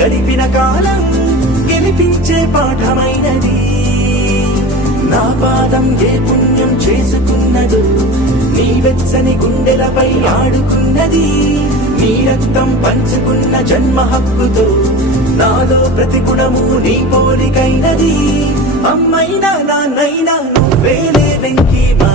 గడిపిన కాలం గెలిపించే పాఠమైనది నా పాదం ఏ పుణ్యం చేసుకున్నదో నీ వెచ్చని గుండెలపై ఆడుకున్నది నీ రక్తం పంచుకున్న జన్మ హక్కుతో నాలో ప్రతి గుణము నీ పోలికైనది అమ్మైనా నాన్నైనా నువ్వేలే వెంకీ మా